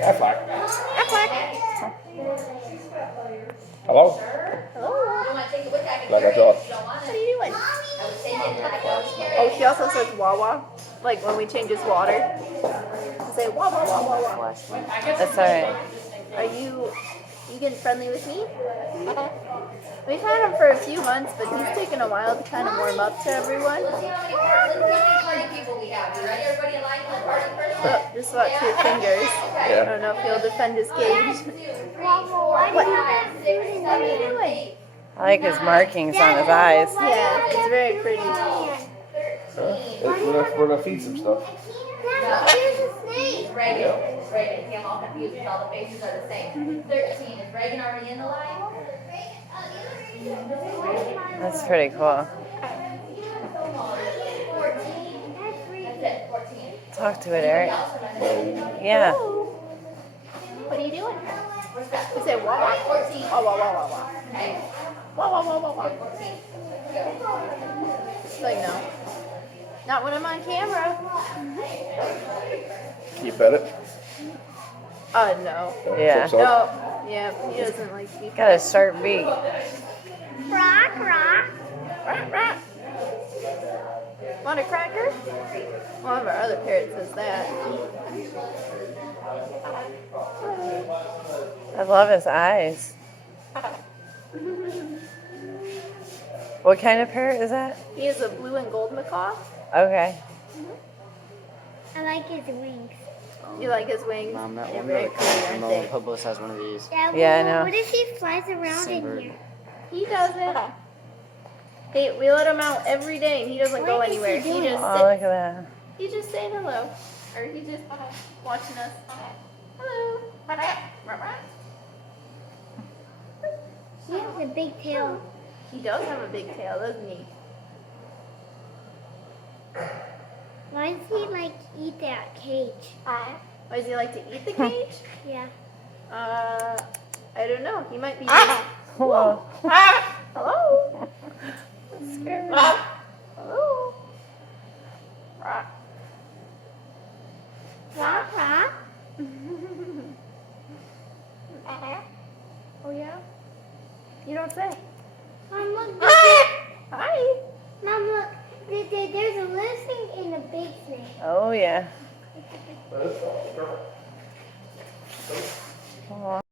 Aflac. Aflac. Hello? Hello. Like I thought. What are you doing? Oh, she also says Wawa. Like when we change his water. We say Wawa, Wawa, Wawa. That's alright. Are you getting friendly with me? We've had him for a few months, but he's taken a while to kind of warm up to everyone. Oh, just about 2 fingers. Yeah. I don't know if he'll defend his cage. What are you doing? I like his markings on his eyes. Yeah, it's very pretty. We're gonna feed some stuff. Here's a snake. It's Reagan. It's Reagan. I'm all confused because all the faces are the same. 13. Is Reagan already in the line? That's pretty cool. 14. That's it. 14. Talk to it, Eric. Yeah. Hello. What are you doing? You say Wawa? 14. Wawa, Wawa, Wawa. Okay. Wawa, Wawa, Wawa. 14. Like, no. Not when I'm on camera. Can you pet it? No. Yeah. So- No. Yeah, he doesn't like to be Got a sharp beak. Rock, rock. Rat, rat. Want a cracker? One of our other parrots says that. I love his eyes. What kind of parrot is that? He is a blue and gold macaw. Okay. I like his wings. You like his wings? Mom, that They're one very really pretty, cool. aren't Nolan they? Publis has one of these. Yeah, Yeah, I know. What if he flies around Same in bird. here? He doesn't. We let him out every day, and he doesn't go What is he anywhere. He doing? just Oh, sits. look at that. He just saying hello, or he just watching us. Hello. He has a big tail. He does have a big tail, doesn't he? Why does he like eat that cage? Why does he like to eat the cage? Yeah. I don't know. He might be. Whoa. Hello. That's scary. Hello. Rock. Rock, rock. Oh yeah. You don't say. Mom, look. Hi. Mom, look. There's a little snake and a big snake. Oh, yeah. Aw.